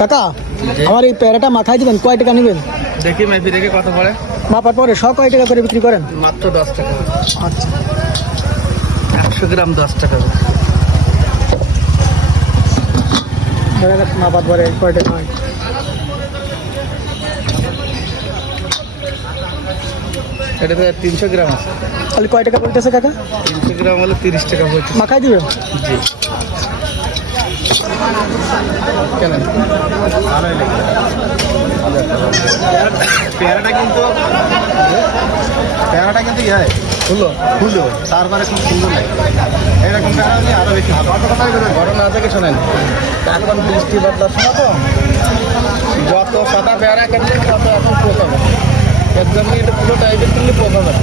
কাকা আমার এই পেয়ারাটা মাথায় দিবেন, কয় টাকা নেবেন? দেখি মেপি দেখে কত পড়ে। মাপার পরে সব কয় টাকা করে বিক্রি করেন? মাত্র 10 টাকা। আচ্ছা 100 গ্রাম 10 টাকা। মাপার পরে কয় টাকা হয়? এটাতে 300 গ্রাম আছে। তাহলে কয় টাকা বলতেছে কাকা? 300 গ্রাম হলে 30 টাকা পড়ছে। মাখাই দিবেন? জি। কেন ভালোই লাগে পেয়ারাটা কিন্তু ইয়ে ফুলো তারপরে খুব সুন্দর লাগে। এরকম পেয়ারা হলে আরো বেশি ভালো। ঘটনা থেকে শোনেন, এখন বৃষ্টি বাদলার সময় তো যত সাদা পেয়ারা খেলে তত এখন পোকাবে। এর জন্য এটা পুরো টাইপের তুললে পোকাবে না।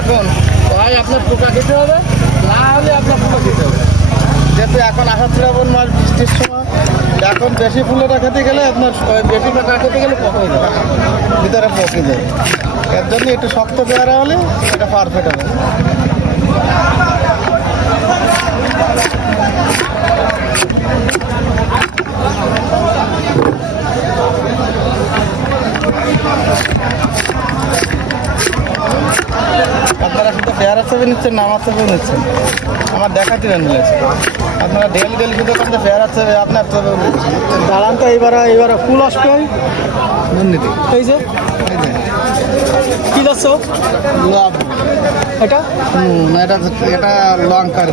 এখন হয় আপনার পোকা খেতে হবে, না হলে আপনার পোকা খেতে হবে। যেহেতু এখন আষাঢ় শ্রাবণ মাস বৃষ্টির সময়, এখন বেশি ফুলটা খেতে গেলে আপনার বেশি পোকা খেতে গেলে পোকা হয়ে যাবে, ভিতরে পকে যায়। এর জন্য একটু শক্ত পেয়ারা হলে এটা পারফেক্ট হবে। আপনারা শুধু পেয়ারা ছবি নিচ্ছেন না আমার ছবি নিচ্ছেন? আমার দেখা দিবেন বলেছে আপনারা ডেলি শুধু করতে পেয়ারা ছবি আপনার ছবি দাঁড়ান তো, এইবার ফুল আসবে দুর্নীতি। এই যে কি যাচ্ছ লাভ এটা? এটা লঙ্কার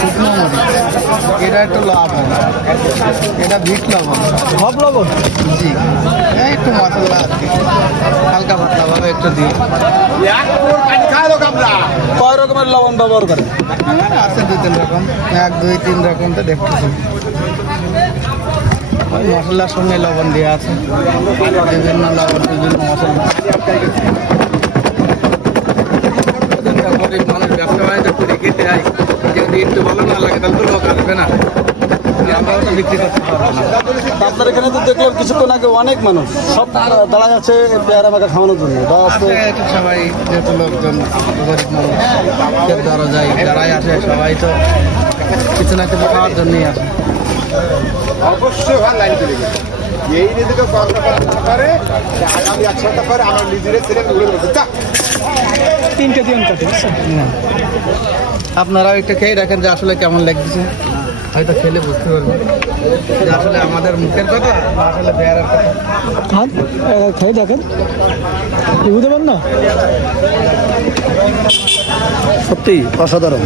শুকনো মরিচ, এটা একটু লাভ হবে, এটা ভিট লবণ। সব লবণ? জি, এই একটু মশলা আর কি হালকা পাতলা ভাবে একটু দিই। কয় রকমের লবণ ব্যবহার করেন? আছে 2-3 রকম, 1-2-3 রকম তো দেখতেছি। মশলার সঙ্গে লবণ দেওয়া আছে, বিভিন্ন লবণ বিভিন্ন মশলা। গরিব মানুষ ব্যবসা বাণিজ্য করে খেতে হয়, যদি একটু ভালো না লাগে তাহলে তো লোক আসবে না, আমরাও তো বিক্রি করতে পারবো না। আপনার এখানে তো দেখলাম কিছুক্ষণ আগে অনেক মানুষ সব দাঁড়ায় আছে পেয়ারা মাখা খাওয়ানোর জন্য। একটু সবাই যেহেতু লোকজন গরিব মানুষ ধরো যায়, যারাই আসে সবাই তো কিছু না কিছু খাওয়ার জন্যই আসে। অবশ্যই ভালো লাইন চলে গেছে এই নিদিকে করে আগামী 1 সপ্তাহ পরে আমার নিজের ছেলে উড়ে দেবো। 3 কেজি কাটে। আপনারাও একটু খেয়ে দেখেন যে আসলে কেমন লাগছে, হয়তো খেলে বুঝতে পারবেন যে আসলে আমাদের মুখের কথা না আসলে বেয়ারের কথা। হ্যাঁ খেয়ে দেখেন, বুঝতে পারেন না? সত্যি অসাধারণ।